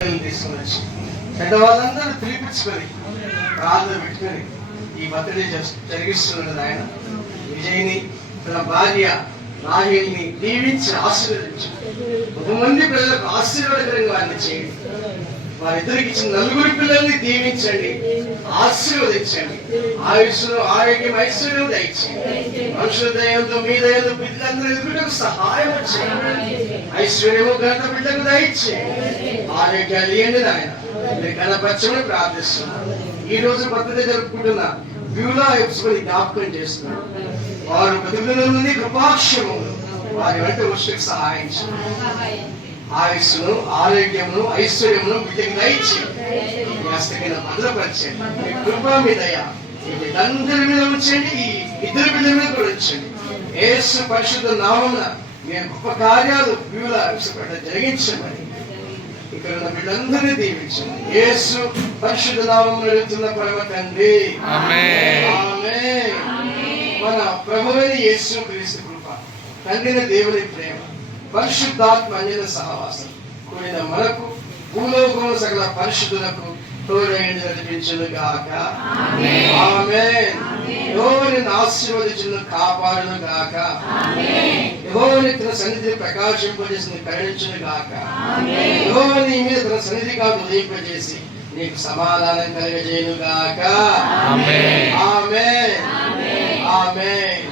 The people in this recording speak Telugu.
తీసుకుని వచ్చి పెద్దవాళ్ళందరూ పిలిపించుకొని ప్రార్థన పెట్టుకొని ఈ బర్త్డే జరిగిస్తున్నాడు. ఆయన విజయ్ని తన భార్య రాహిల్ని దీవించి ఆశీర్వదించి 100 మంది పిల్లలకు ఆశీర్వాదకరంగా వారిని చేయండి. వారిద్దరికి ఇచ్చిన 4 పిల్లల్ని దీవించండి, ఆశీర్వదించండి. ఆయుష్ను ఆరోగ్యం ఐశ్వర్యం దయచేయండి. మనుషుల దయంతో మీ దయంతో బిడ్డలందరూ ఎదుగుటకు సహాయం చేయండి. ఐశ్వర్యము ఘనత బిడ్డకు దయచేయండి. ఆరోగ్యాలు ఇవ్వండి నాయన. మీరు కనపరచమని ప్రార్థిస్తున్నాను. ఈ రోజు బర్త్డే జరుపుకుంటున్న బ్యూలా ఎప్స్ని జ్ఞాపకం చేస్తున్నాను. వారు బతుకుల నుండి కృపాక్షేమములు వారి వెంట వచ్చేకి సహాయం చేయండి. ఆయుష్ను ఆరోగ్యమును ఐశ్వర్యమును బిడ్డకు దయచేయండి. హస్తమైన భద్రపరచండి. మీ కృప మీ దయ ఈ బిడ్డందరి మీద ఉంచండి. ఈ 2 బిడ్డల మీద కూడా ఉంచండి. యేసు పరిశుద్ధ నామమున మీ గొప్ప కార్యాలు బ్యూలా ఎప్స్ పట్ల జరిగించమని ఇక్కడ ఉన్న బిడ్డలందరినీ దీవించండి. యేసు పరిశుద్ధ నామమున అడుగుతున్న పరమ తండ్రి, ఆమేన్. మన ప్రభువైన యేసు క్రీస్తు కృప, తండ్రి దేవుని ప్రేమ, పరిశుద్ధాత్మ అన్యుల సహవాసం కూడిన మనకు భూలోకమున సకల పరిశుద్ధులకు తోడైంది నడిపించును గాక. ఆమేన్. యెహోవా నిన్ను ఆశీర్వదించును కాపాడును గాక. యెహోవా తన సన్నిధిని ప్రకాశింపజేసి కరుణించును గాక. యెహోవా నీ మీద తన సన్నిధి కాదు ఉదయింపజేసి నీకు సమాధానం కలుగజేయును గాక. ఆమేన్. ఆమేన్. ఆమేన్.